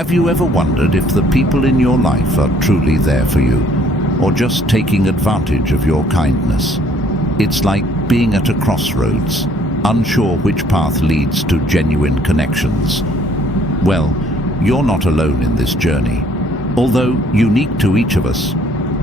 Have you ever wondered if the people in your life are truly there for you, or just taking advantage of your kindness? It's like being at a crossroads, unsure which path leads to genuine connections. Well, you're not alone in this journey. Although unique to each of us,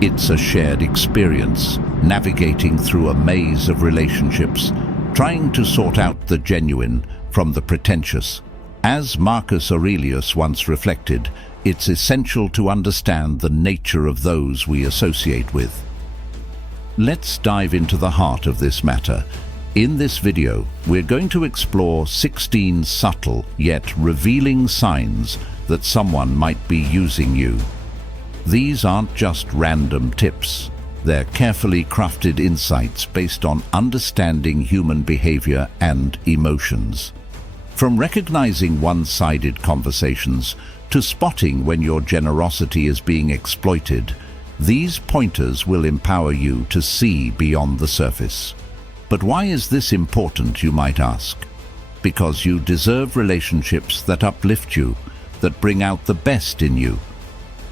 it's a shared experience, navigating through a maze of relationships, trying to sort out the genuine from the pretentious. As Marcus Aurelius once reflected, it's essential to understand the nature of those we associate with. Let's dive into the heart of this matter. In this video, we're going to explore 16 subtle yet revealing signs that someone might be using you. These aren't just random tips. They're carefully crafted insights based on understanding human behavior and emotions. From recognizing one-sided conversations to spotting when your generosity is being exploited, these pointers will empower you to see beyond the surface. But why is this important, you might ask? Because you deserve relationships that uplift you, that bring out the best in you.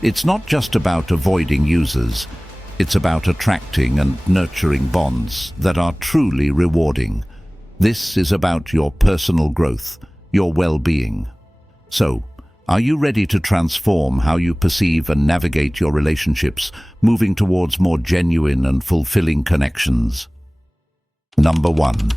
It's not just about avoiding users, it's about attracting and nurturing bonds that are truly rewarding. This is about your personal growth, your well-being. So, are you ready to transform how you perceive and navigate your relationships, moving towards more genuine and fulfilling connections? Number 1.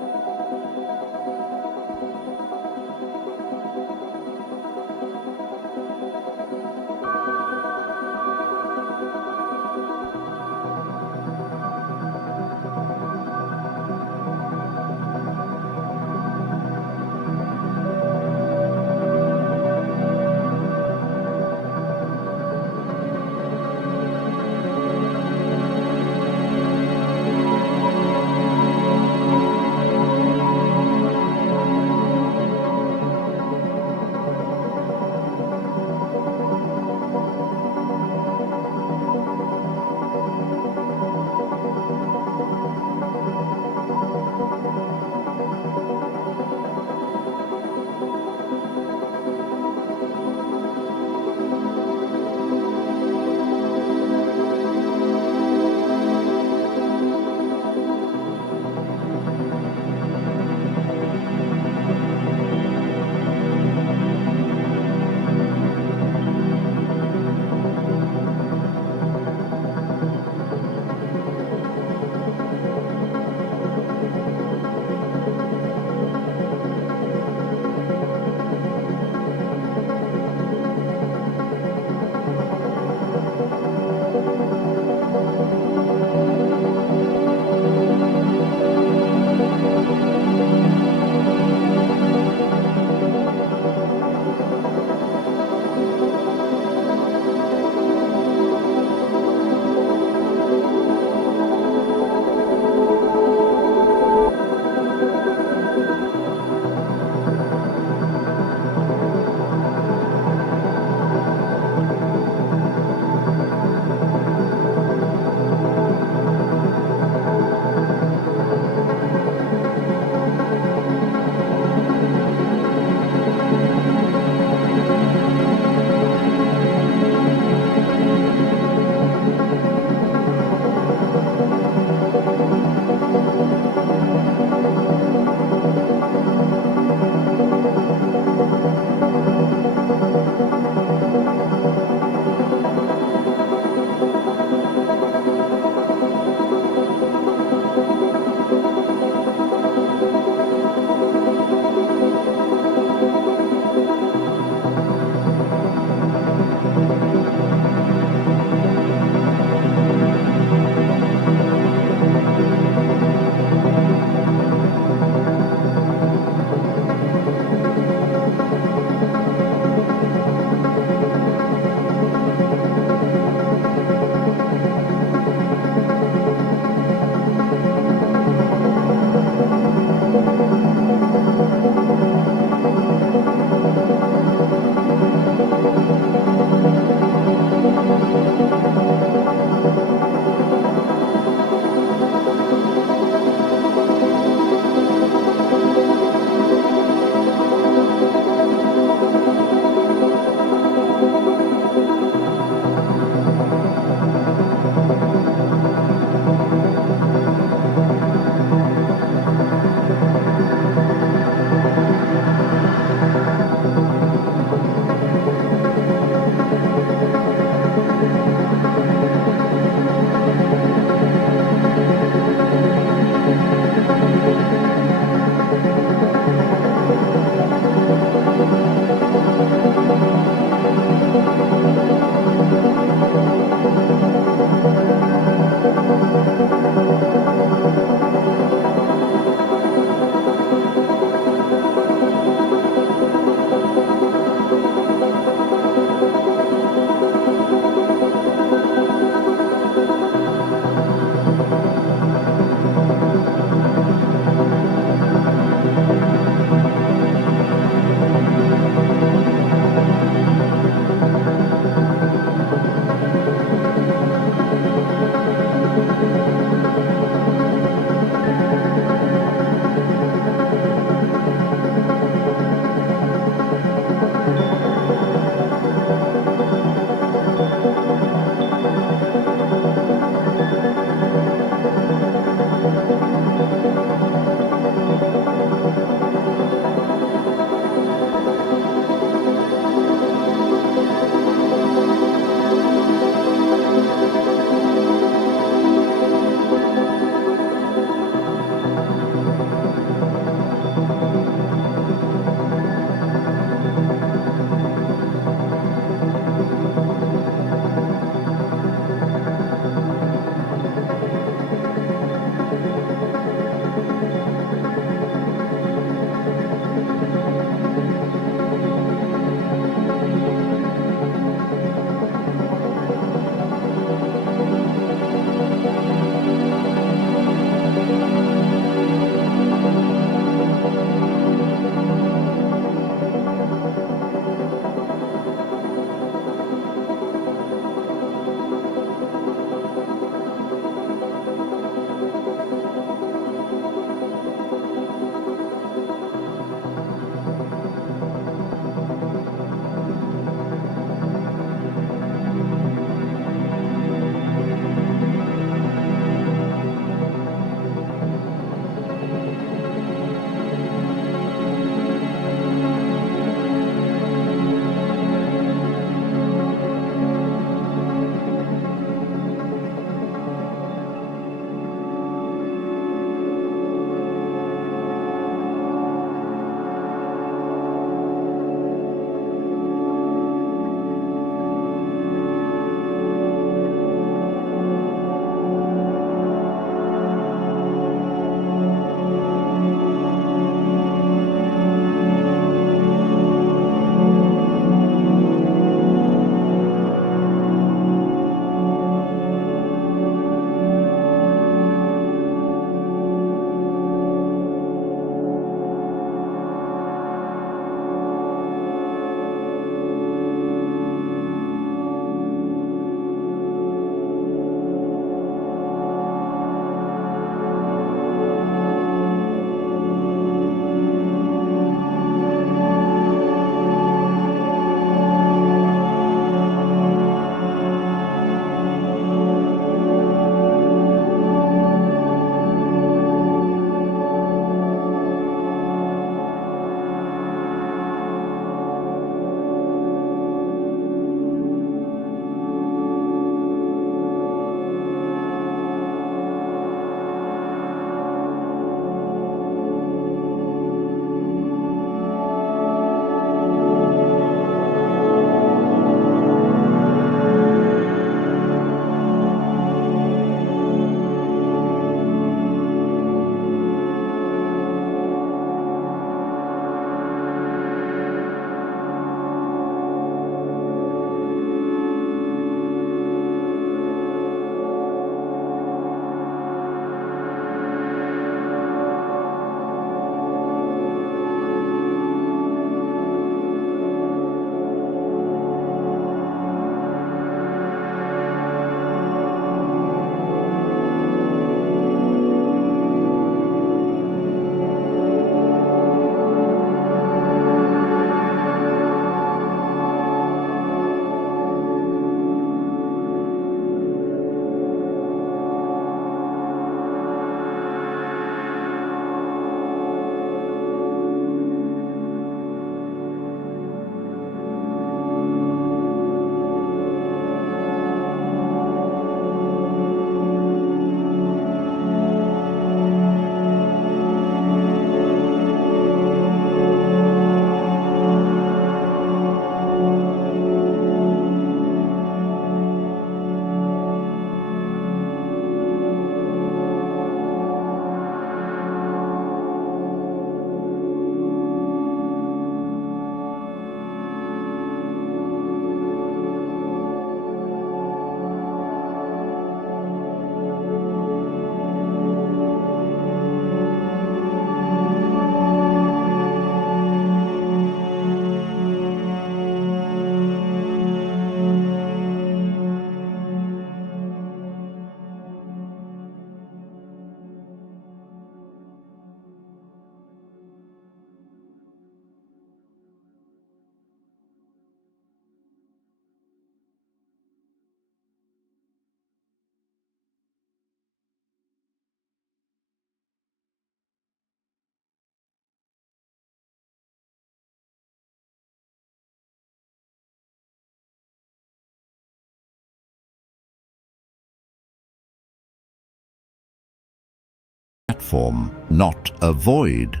platform, not a void.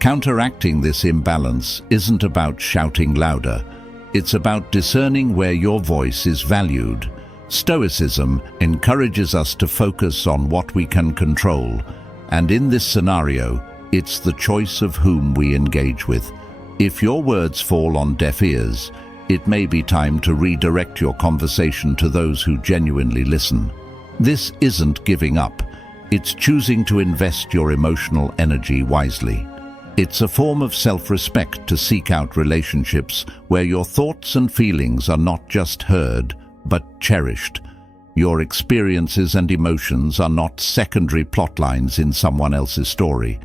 Counteracting this imbalance isn't about shouting louder. It's about discerning where your voice is valued. Stoicism encourages us to focus on what we can control, and in this scenario, it's the choice of whom we engage with. If your words fall on deaf ears, it may be time to redirect your conversation to those who genuinely listen. This isn't giving up. It's choosing to invest your emotional energy wisely. It's a form of self-respect to seek out relationships where your thoughts and feelings are not just heard, but cherished. Your experiences and emotions are not secondary plot lines in someone else's story.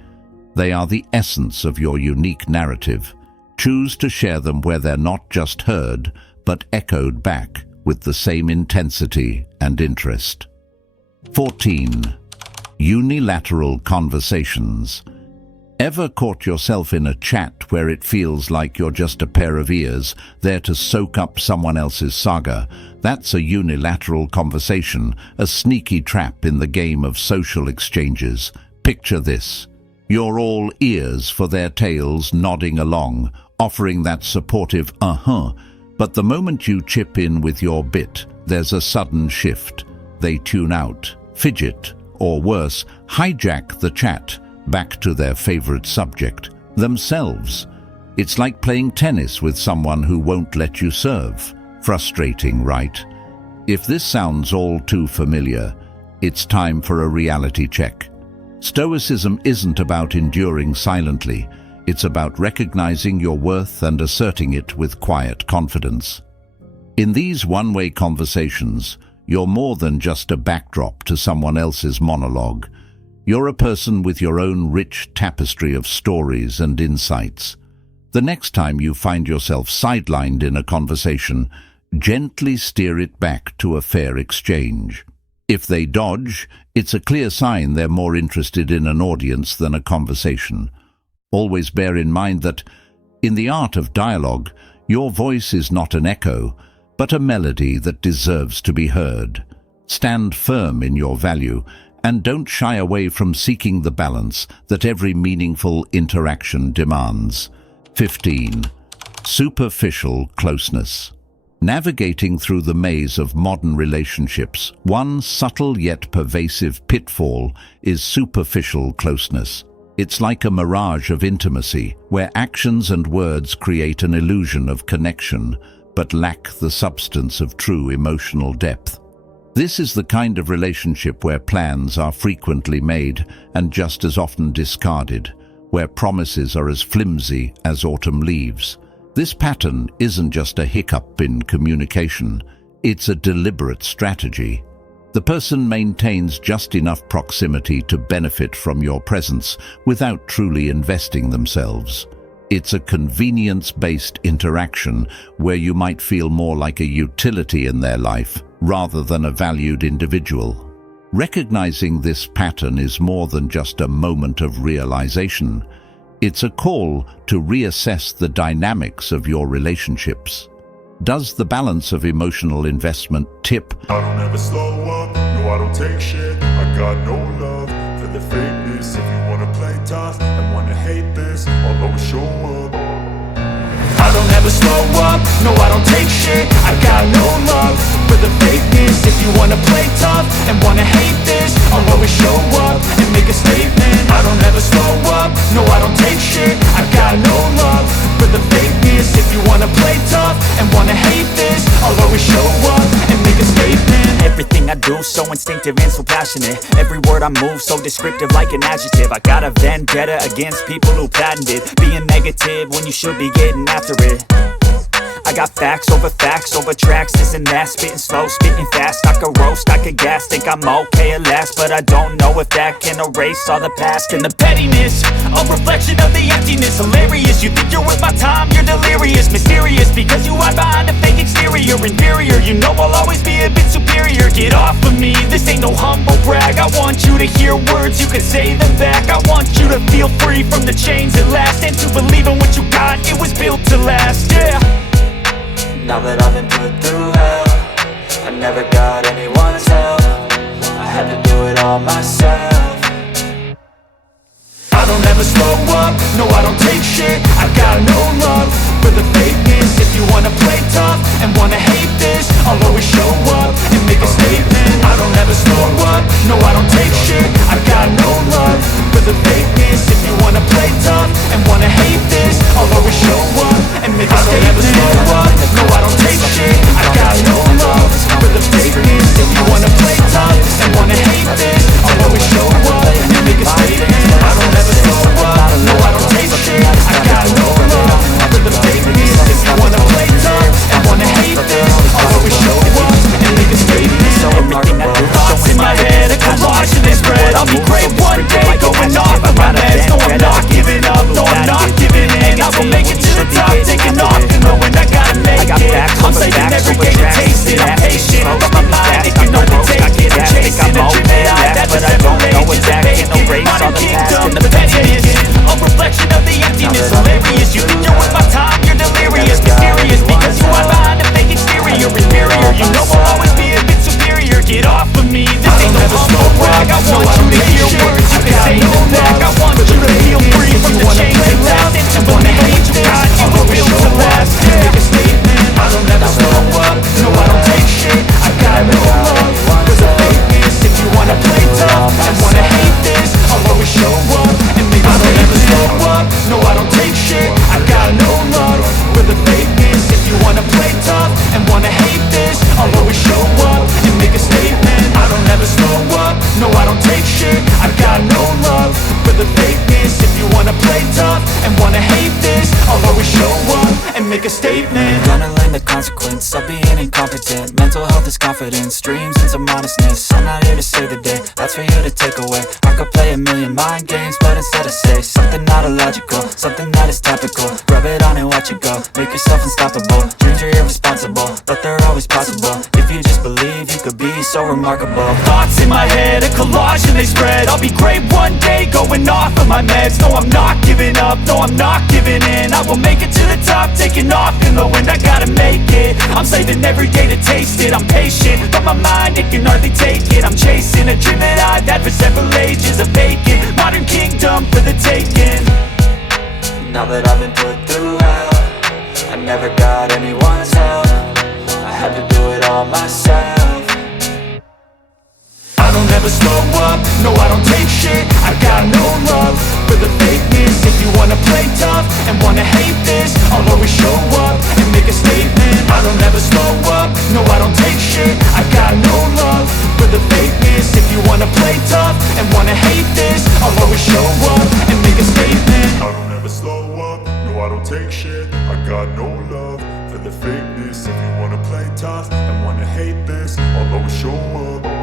They are the essence of your unique narrative. Choose to share them where they're not just heard, but echoed back with the same intensity and interest. 14. Unilateral Conversations. Ever caught yourself in a chat where it feels like you're just a pair of ears there to soak up someone else's saga? That's a unilateral conversation, a sneaky trap in the game of social exchanges. Picture this. You're all ears for their tales, nodding along, offering that supportive but the moment you chip in with your bit, there's a sudden shift. They tune out, fidget, or worse, hijack the chat back to their favorite subject, themselves. It's like playing tennis with someone who won't let you serve. Frustrating, right? If this sounds all too familiar, it's time for a reality check. Stoicism isn't about enduring silently. It's about recognizing your worth and asserting it with quiet confidence. In these one-way conversations, you're more than just a backdrop to someone else's monologue. You're a person with your own rich tapestry of stories and insights. The next time you find yourself sidelined in a conversation, gently steer it back to a fair exchange. If they dodge, it's a clear sign they're more interested in an audience than a conversation. Always bear in mind that, in the art of dialogue, your voice is not an echo, but a melody that deserves to be heard. Stand firm in your value, and don't shy away from seeking the balance that every meaningful interaction demands. 15. Superficial closeness. Navigating through the maze of modern relationships, one subtle yet pervasive pitfall is superficial closeness. It's like a mirage of intimacy, where actions and words create an illusion of connection, but lack the substance of true emotional depth. This is the kind of relationship where plans are frequently made and just as often discarded, where promises are as flimsy as autumn leaves. This pattern isn't just a hiccup in communication, it's a deliberate strategy. The person maintains just enough proximity to benefit from your presence without truly investing themselves. It's a convenience-based interaction where you might feel more like a utility in their life rather than a valued individual. Recognizing this pattern is more than just a moment of realization. It's a call to reassess the dynamics of your relationships. Does the balance of emotional investment tip? I don't ever slow up, no I don't take shit. I got no love for the fakeness. If you wanna play tough and wanna hate this, I'll always show up. I don't ever slow up, no I don't take shit. I got no love for the fakeness. If you wanna play tough and wanna hate this, I'll always show up and make a statement. I don't ever slow up, no I don't take shit. I got no love for the fakeness. If you wanna play tough and wanna hate this, I'll always show up and make a statement. Everything I do so instinctive and so passionate. Every word I move so descriptive like an adjective. I got a vendetta against people who patented being negative when you should be getting after it. I got facts over tracks, this and that. Spitting slow, spitting fast. I could roast, I could gas. Think I'm okay at last, but I don't know if that can erase all the past. And the pettiness, a reflection of the emptiness. Hilarious, you think you're worth my time, you're delirious. Mysterious, because you hide behind a fake exterior. Inferior, you know I'll always be a bit superior. Get off of me, this ain't no humble brag. I want you to hear words, you can say them back. I want you to feel free from the chains at last, and to believe in what you got, it was built to last, yeah. Now that I've been put through hell, I never got anyone's help. I had to do it all myself. make a statement. I don't ever slow up, no I don't take shit. I got no love for the fakeness. If you wanna play tough and wanna hate this, I'll always show up and make a statement. I don't ever slow up, no I don't take shit. I got no love for the fakeness. If you wanna play tough and wanna hate this, I'll always show up and make a statement. Everything I do, thoughts in my head, a collage and they spread. I'll be great one day, going off of my meds. No, I'm not giving up, no, I'm not giving in. I will make it to the top, taking off and knowing I gotta make it. I'm saving every day to taste it, I'm patient. But my mind, it can only take it. I'm chasing a dream that I've had for several ages. A vacant, modern kingdom, the pettiness. A reflection of the emptiness, hilarious. You think you're worth my time, you're delirious. Mysterious, because you are behind a fake exterior. Inferior, you know I'll always be a bit superior. Get off of me, this ain't no humble brag. I want you to hear words, you can say no back. I want you to feel free from the chains and down. Into one hate this, you will build to last. Make a statement, I don't ever slow up. No, I don't take shit, I got no love for the fakeness. If you wanna play tough and wanna hate this, I'll always show up and make a statement. I don't ever slow up, no, I don't take shit, I got no love for the fakeness. If you wanna play tough and wanna hate this, I'll always show up and make a statement. I don't ever slow up, no I don't take shit, I got no love for the fakeness. If you wanna play tough and wanna hate this, I'll always show up and make a statement. Gonna learn the consequence of being incompetent. Mental health is confidence, dreams into modestness. I'm not here to save the day, that's for you to take away. I could play a million mind games, but instead I say something not illogical, something that is topical. Rub it on and watch it go, make yourself unstoppable. Dreams are irresponsible, but they're always possible. If you just believe, you could be so remarkable. Thoughts in my head, a collage and they spread. I'll be great one day, going off of my meds. No, I'm not giving up, no, I'm not giving in. I will make it to the top, taking off in the wind. I gotta make it, I'm saving every day to taste it. I'm patient, but my mind, it can hardly take it. I'm chasing a dream that I've had for several ages. A vacant, modern kingdom for the taking. Now that I've been put through hell, I never got anyone's help. I had to do it all myself. I don't ever slow up, no I don't take shit, I got no love for the fakeness. If you wanna play tough and wanna hate this, I'll always show up and make a statement. I don't ever slow up, no I don't take shit, I got no love for the fakeness. If you wanna play tough and wanna hate this, I'll always show up and make a statement. I don't ever slow up, no I don't take shit, I got no love for the fakeness. If you wanna play tough and wanna hate this, I'll always show up.